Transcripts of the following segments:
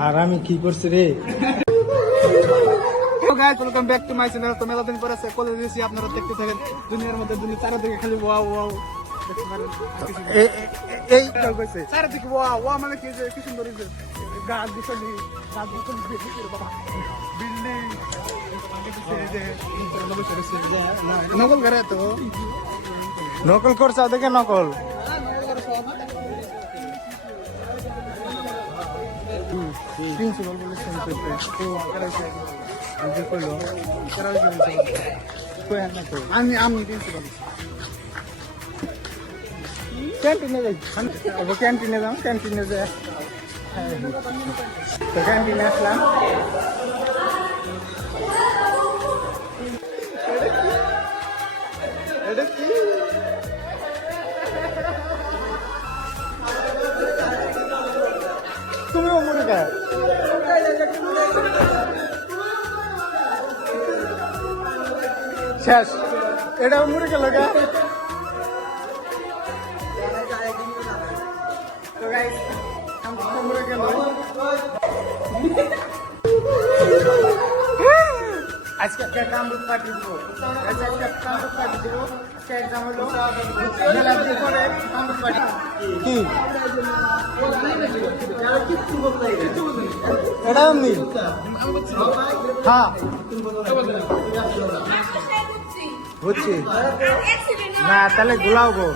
হারামি কি করছে রে? Guys welcome back to my channel. তো মেলাদিন পরে কলেজ এসেছি, আপনারা দেখতে থাকেন। দুনিয়ার মধ্যে দুনিয়া চারিদিকে খালি ওয়াও ওয়াও দেখতে পারেন। এই চারিদিকে ওয়াও ওয়াও মানে কি যে কি সুন্দর হয়েছে, গাছ বিছালি বাবা, বিল্ডিং নকল করে তো নকল করছে ওদেরকে নকল। প্রিন্সিপাল বলেছেন আমি প্রিন্সিপাল ক্যান্টিনে যাই, ক্যান্টিনে যাও, ক্যান্টিনে যাই, তো ক্যান্টিনে আসলাম। এটা কি তুমিও মনে কর শেষ, এটা মরে গেল গা। তো গাইস মরে গেল। আজকে একটা কামরূপ পার্টি দিব, আজকে একটা কামরূপ পার্টি দিব। আজকে এক্সাম হলো মেলাদিন পরে কামরূপ পার্টি। কি এটা এমনি? হ্যাঁ বুঝছি না, তাহলে গুলাবো।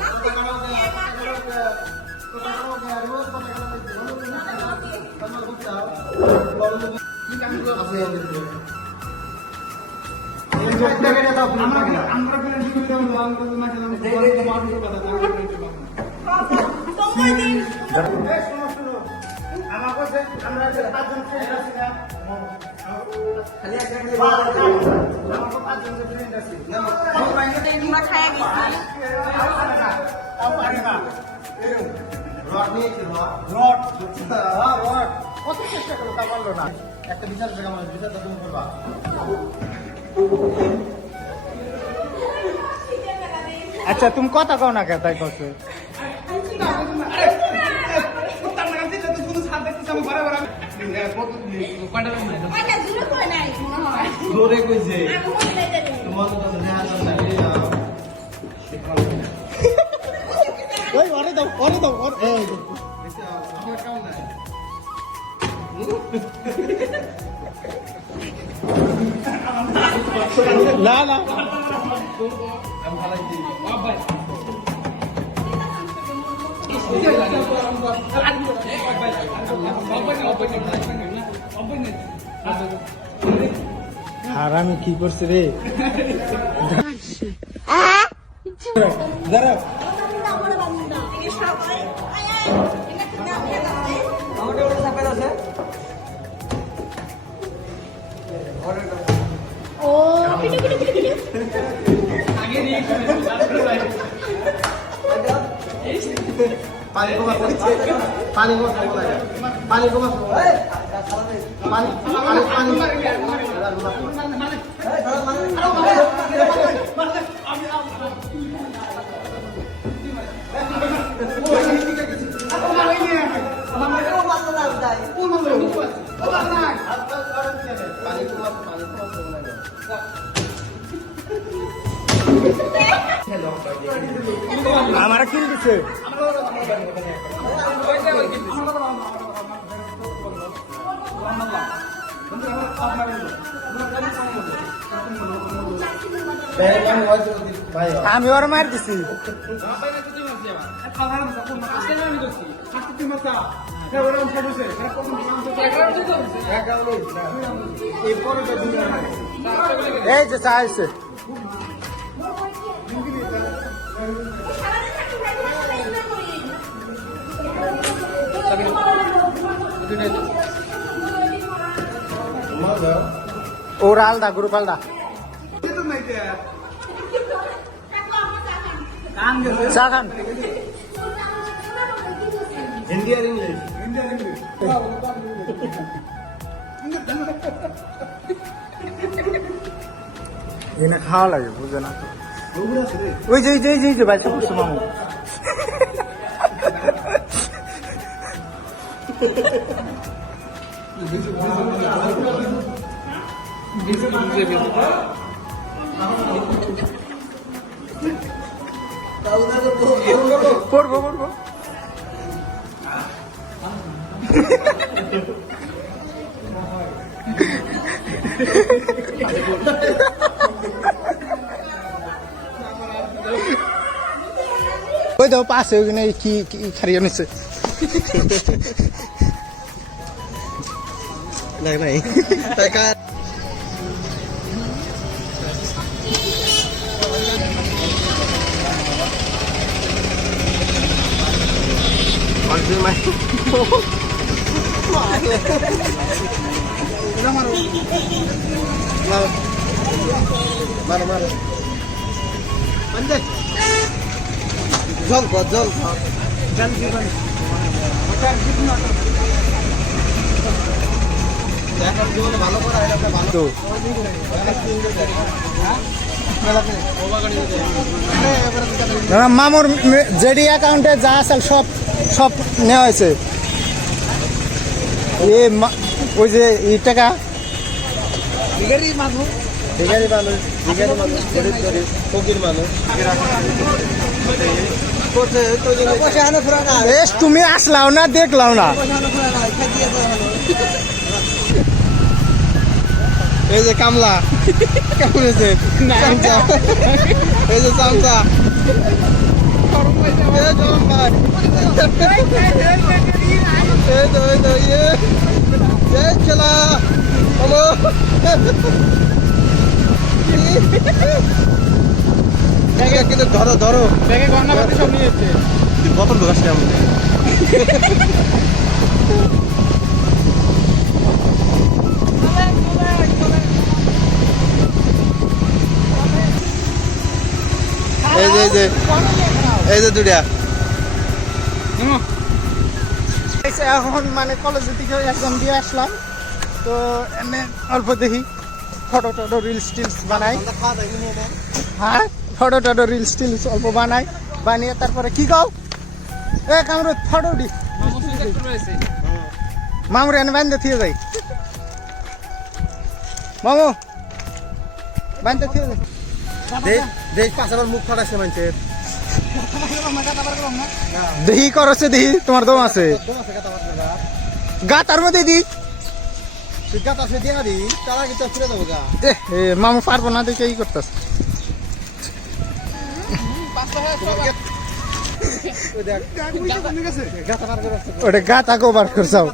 কত চেষ্টা করলো তা পারলো না। একটা বিচার বিচারটা তুমি করবা। আচ্ছা তুমি কথা কও না কে তাই করছো? না না হারামি কি করছে রে? দাঁড়া পানি কমা পানি পানি কমা পানি আমার কিল দিচ্ছে। আমি ওর মার দিছি। এই যে চাইছে ওর আলদা গ্রুপ আলদা। চা খান হিন্দি আর ইংলিশ। এনে খাওয়া লাগে বুঝে না। ওই যে বাচ্চা করছে মামু। পড়বো পড়বো ওই দাও পাশে ওখানে কি খারিয়ে নিচ্ছে নাই টাকা মারো মারো জল কর জল ভালো করে তো মামুর জেডি অ্যাকাউন্টে যা আছে সব সব নেওয়া হয়েছে ওই যে এই টাকা ভিখারি মানুষ গরিব গরিব ফকির মানুষ পয়সা আনো ফুরা না বেশ তুমি আসলাও না দেখলাও না পয়সা আনো ফুরা না দিয়ে দেওয়া হলো এই যে কামলা কেমন হয়েছে চামচা এই যে চামচা খেলা হ্যালো কিন্তু ধরো ধরো সব নিয়েছে কত লোক আসছে আমি এই যে দুটা এখন মানে কলেজের দিকে একদম দিয়ে আসলাম তো এমনি অল্প দেখি ফটো টটো রিলস টিলস বানাই হ্যাঁ ফটো টটো রিলস টিলস অল্প বানাই বানিয়ে তারপরে কি গাও আমরা ফটো উঠি মামুর এনে বান্ধে থিয়ে যাই মামু বান্ধে থিয়ে যাই দেখ পাঁচবার মুখ ফাটাচ্ছে মানুষের দেহি করছে দেহি তোমার দম আছে গা তার মধ্যে দি গাত আছে দিয়া দি তারা কিন্তু ফিরে যাবো গা মামু পারবো না দেখে এই করতেছ ওটা গা তাকেও বার করছাও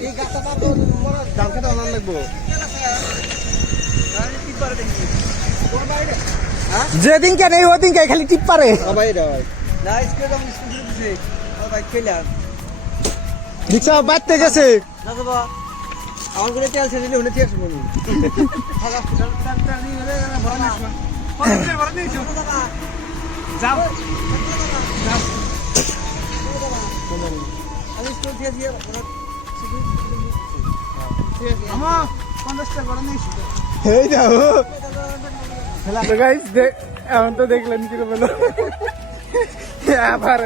এই গাতা তো দাম খেতে অনার লাগবো যেদিন কেন এই ওদিন কে খালি টিপ পারে ভাই না স্কুলে যাবো স্কুলে দিছে ভাই খেলাম রিক্সা বাড়তে গেছে না বাবা আমার করে তেল ছেড়ে দিলে হলে তেল শুনুন আমি স্কুল থেকে দিয়ে এই যাও গাইস এখন তো দেখলেন কি বলো আবার